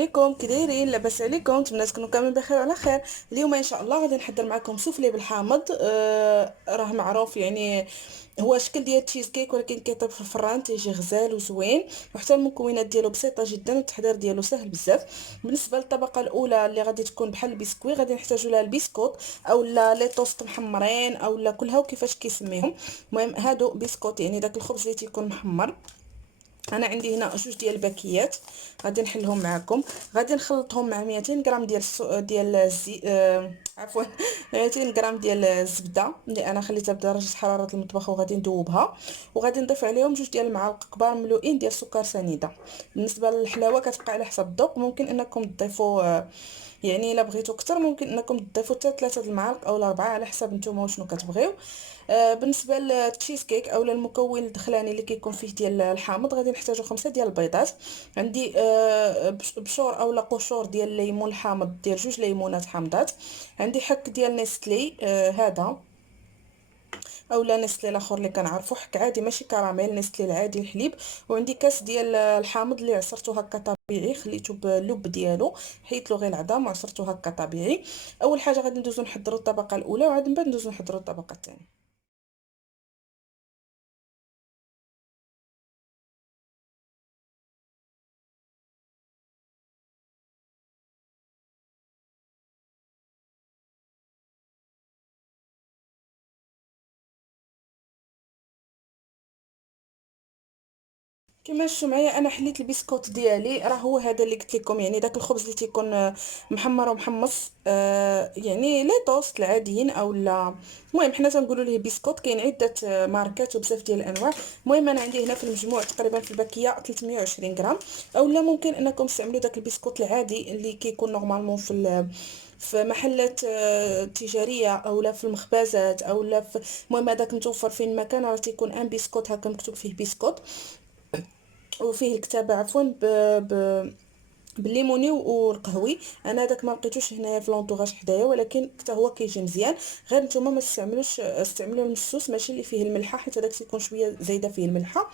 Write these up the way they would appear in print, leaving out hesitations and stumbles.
عليكم، كي دايرين؟ لاباس عليكم؟ نتمنى تكونوا كاملين بخير وعلى خير. اليوم ان شاء الله غادي نحضر معكم سوفلي بالحامض. راه معروف يعني. هو شكل ديال تشيز كيك ولكن كيطيب في الفران تيجي غزال وزوين، وحتى المكونات ديالو بسيطه جدا والتحضير ديالو سهل بزاف. بالنسبه للطبقه الاولى اللي غادي تكون بحال البسكوي، غادي نحتاجوا لها البسكوت او لا لي توست محمرين او لا كلها وكيفاش كيسميهم. المهم هادو بسكوت يعني داك الخبز اللي تيكون محمر. انا عندي هنا جوج ديال الباكيات غادي نحلهم معكم. غادي نخلطهم مع 200 غرام ديال ديال عفوا 200 غرام ديال الزبده اللي انا خليتها بدرجه حراره المطبخ، وغادي ندوبها. وغادي نضيف عليهم جوج ديال المعالق كبار مملوئين ديال السكر سنيده. بالنسبه للحلاوه كتبقى على حسب الذوق، ممكن انكم تضيفوا يعني الا بغيتو اكثر ممكن انكم تضيفوا حتى 3 المعالق او 4 على حسب نتوما وشنو كتبغيو. بالنسبه للتشيز كيك او المكون الدخلاني اللي كيكون فيه ديال الحامض، غادي نحتاجو 5 ديال البيضات. عندي بشور او لا قشور ديال الليمون الحامض ديال جوج ليمونات حامضات. عندي حك ديال نيستلي هذا اولا نستلي الاخر اللي كنعرفو حك عادي ماشي كراميل، نستلي العادي الحليب. وعندي كاس ديال الحامض اللي عصرته هكا طبيعي، خليته باللب ديالو، حيت له غير العظام وعصرته هكا طبيعي. اول حاجه غادي ندوزو نحضروا الطبقه الاولى وعاد من بعد ندوزو نحضروا الطبقه الثانيه. كما شفتوا معايا انا حليت البسكوت ديالي، راه هو هذا اللي قلت لكم، يعني داك الخبز اللي تيكون محمر ومحمص، يعني لي توست العاديين او لا. المهم حنا تنقولوا ليه بسكوت، كاين عده ماركات وبزاف ديال الانواع. المهم انا عندي هنا في المجموع تقريبا في الباكيه 320 غرام. او لا ممكن انكم تستعملوا داك البسكوت العادي اللي كيكون نورمالمون في محلات تجاريه او لا في المخبزات او لا في. المهم هذاك متوفر فين ما كان، راه تيكون ان بسكوت هكا مكتوب فيه بسكوت وفيه الكتابه عفوا ب... بالليموني والقهوي. انا داك ما لقيتوش هنايا في لونطوغاج حدايا، ولكن حتى هو كيجي مزيان. غير نتوما ما تستعملوش، استعملوا المسوس ماشي اللي فيه الملحه، حيت هذاك تيكون شويه زايده فيه الملحه.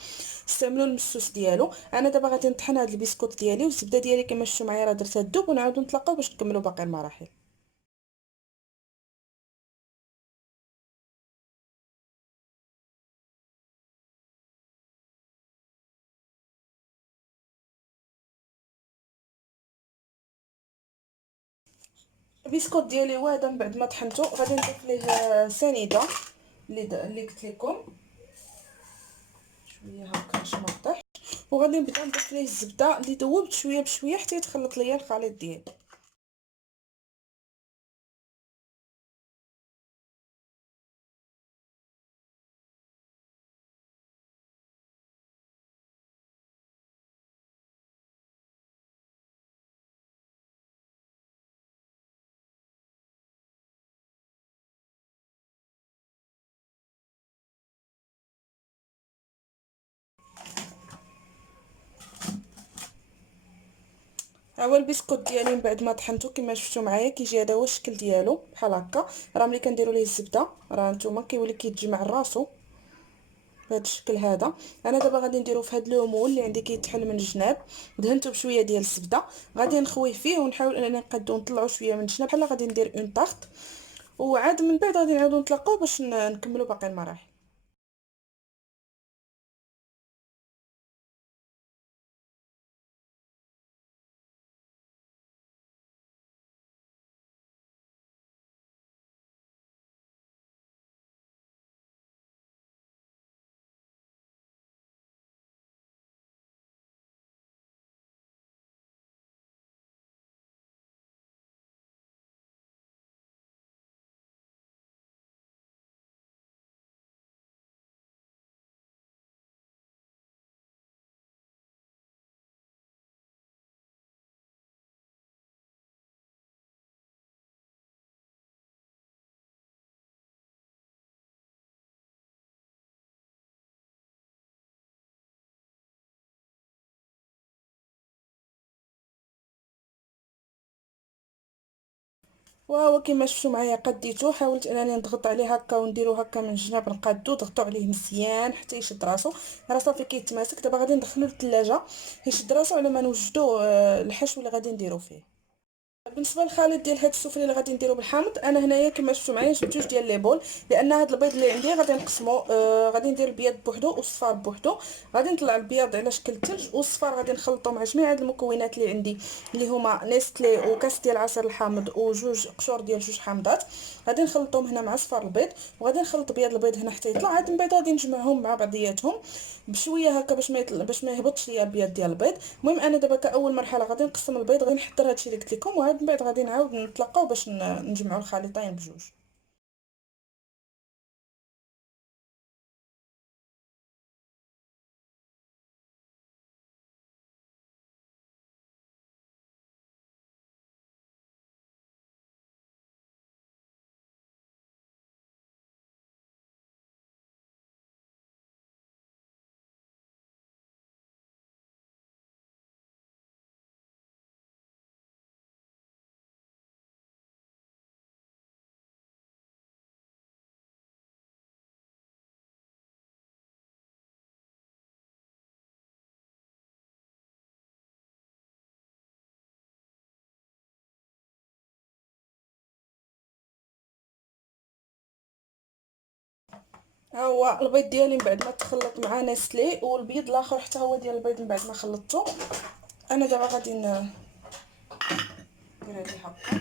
استعملوا المسوس ديالو. انا دابا غادي نطحن هذا البسكوت ديالي والزبده ديالي كما شفتوا معايا راه درتها دوب، ونعاودو نتلاقاو باش نكملوا باقي المراحل. البسكوت ديالي وادا من بعد ما طحنته غادي نضيف ليه سنيده اللي قلت لكم شويه هكا باش ما طيح. وغادي نبدا نضيف ليه الزبده اللي ذوبت شويه بشويه حتى يتخلط ليا الخليط ديالي. ها هو البسكوت ديالي من بعد ما طحنته كما شفتوا معايا كيجي هذا هو الشكل ديالو بحال هكا. راه ملي كنديروا ليه الزبده راه نتوما كيولي كيتجمع راسو بهذا الشكل هذا. انا دابا غادي نديرو في هذا لومول اللي عندي كيتحل من الجناب، دهنته بشويه ديال الزبده. غادي نخويه فيه ونحاول اننا نقادو نطلعو شويه من الجناب بحال غادي ندير اون طارت. وعاد من بعد غادي نعاودو نتلاقاو باش نكملوا باقي المراحل. وهو كما شفتوا معايا قديته، حاولت انني نضغط عليه هكا ونديرو هكا من الجناب، نقادو ضغطوا عليه مزيان حتى يشد راسو. راه صافي كيتماسك. دابا غادي ندخلو للثلاجه يشد راسو على ما نوجدو الحشو اللي غادي نديرو فيه. بالنسبه للخليط ديال هاد السفلي اللي غادي نديرو بالحامض، انا هنايا كما شفتوا معايا جبت جوج ديال لي بول، لان هاد البيض اللي عندي غادي نقسمو. غادي ندير البيض بوحدو والصفار بوحدو. غادي نطلع البيض على شكل الثلج، والصفار غادي نخلطو مع جميع هاد المكونات اللي عندي، اللي هما نيستلي وكاس ديال عصير الحامض وجوج قشور ديال جوج حامضات. غادي نخلطهم هنا مع صفار البيض، وغادي نخلط بيض البيض هنا حتى يطلع. هاد البيض غادي نجمعهم مع بعضياتهم بشويه هكا باش ما يهبطش ليا البيض ديال البيض. المهم انا دابا كاول مرحله غادي نقسم البيض، غادي نحضر هادشي اللي قلت لكم، وعاد من بعد غادي نعاود نتلاقاو باش نجمعوا الخليطين بجوج. ها هو البيض ديالي من بعد ما تخلط مع نسلي، والبيض الاخر حتى هو ديال البيض من بعد ما خلطته. انا دابا غادي ندير هذه هكا.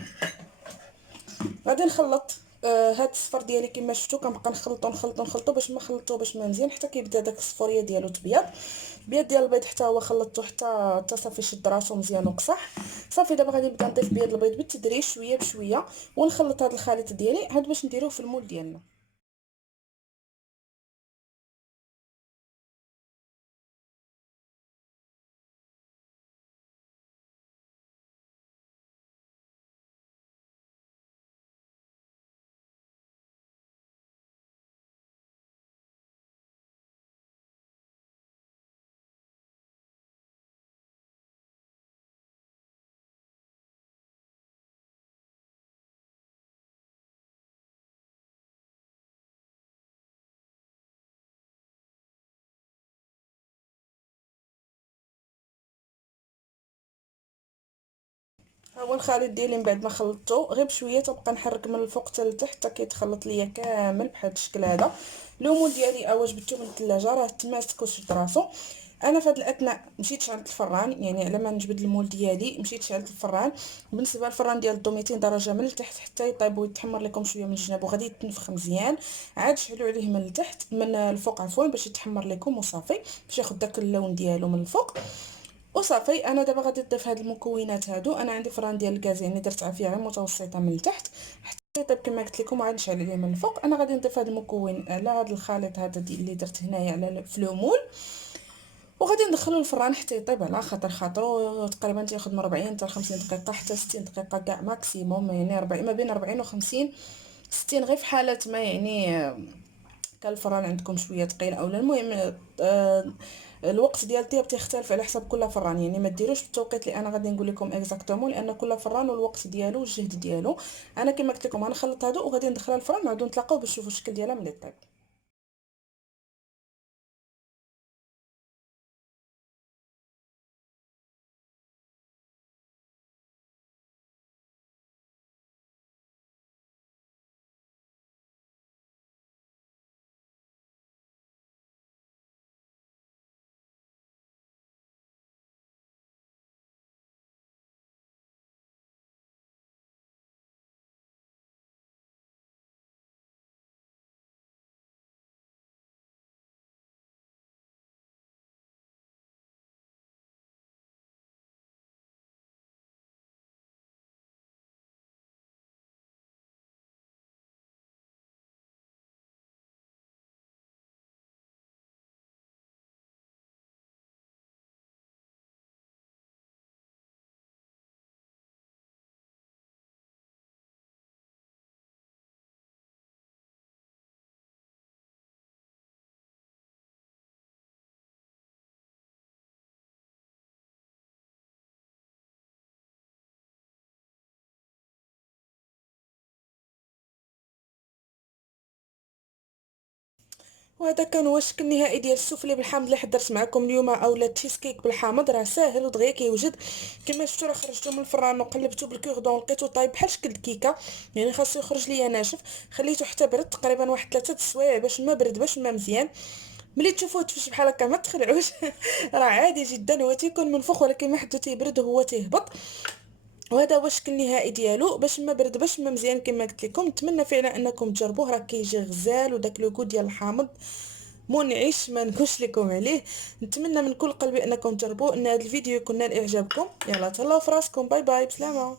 غادي نخلط هاد الصفر ديالي كما شفتوا، كنبقى نخلطو باش ما خلطوه باش ما مزيان حتى كيبدا داك الصفوريه ديالو تبيض. البيض ديال البيض حتى هو خلطته حتى صافي شد راسو مزيان وقصح. صافي دابا غادي نبدا نضيف بيض البيض بالتدريج شويه بشويه، ونخلط هاد الخليط ديالي عاد باش نديروه في المول ديالنا. ها هو الخليط ديالي من بعد ما خلطته غير بشويه، تبقى نحرك من الفوق حتى لتحت حتى كيتخلط ليا كامل بهذا الشكل هذا. الليمون ديالي اوا جبدته من الثلاجه راه تماسك وشد راسو. انا في هذا الاثناء مشيت شعلت الفران، يعني على ما نجبد المول ديالي مشيت شعلت الفران. بالنسبه للفران ديال الضو 200 درجه من التحت حتى يطيب ويتحمر لكم شويه من الجناب، وغادي يتنفخ مزيان. عاد شعلوا عليه من التحت من الفوق عفوا باش يتحمر لكم وصافي، باش ياخذ داك اللون ديالو من الفوق وصافي. انا دابا غادي نضيف هاد المكونات هادو. انا عندي فران ديال الغاز، يعني درت عافيه غير متوسطه من التحت حتى يطيب كما قلت لكم، وعاد نشعل عليه من الفوق. انا غادي نضيف هاد المكون على هاد الخليط هذا اللي درت هنايا على في لومول، وغادي ندخلو الفران حتى يطيب على خاطرو تقريبا تياخذ من 40 حتى 50 دقيقه حتى 60 دقيقه كاع ماكسيموم، يعني 40 ما بين 40 و 50 60 غير في حاله ما يعني كان الفران عندكم شويه ثقيل اولا. المهم الوقت ديال الطياب تيختلف على حسب كل فران، يعني ما ديروش بالتوقيت اللي انا غادي نقول لكم اكزاكتومون، لان كل فران والوقت ديالو والجهد ديالو. انا كما قلت لكم غنخلط هادو وغادي ندخلها الفران، نعاودو نتلاقاو باش نشوفوا الشكل ديالها ملي طيب. وهذا كان هو الشكل النهائي ديال السوفلي بالحامض اللي حضرت معكم اليوم، اولا تشيز كيك بالحامض. راه ساهل ودغيا كيوجد. كما شفتوا راه خرجته من الفران وقلبته بالكوردون لقيتو طايب بحال شكل الكيكه، يعني خاصو يخرج ليا ناشف. خليته حتى برد تقريبا واحد 3 السوايع باش ما برد باش ما مزيان. ملي تشوفوه تفش بحال هكا ما تخلعوش راه عادي جدا، هو تيكون منفوخ ولكن ما حدو تيبرد وهو تيهبط. وهذا هو الشكل النهائي ديالو، باش ما برد باش ما مزيان كما قلت لكم. نتمنى فعلا انكم تجربوه، راه كيجي غزال وداك لوغو ديال الحامض منعش ما نقولش لكم عليه. نتمنى من كل قلبي انكم تجربوه، ان هذا الفيديو يكون نال اعجابكم. يلا تهلاو في راسكم، باي باي بسلامه.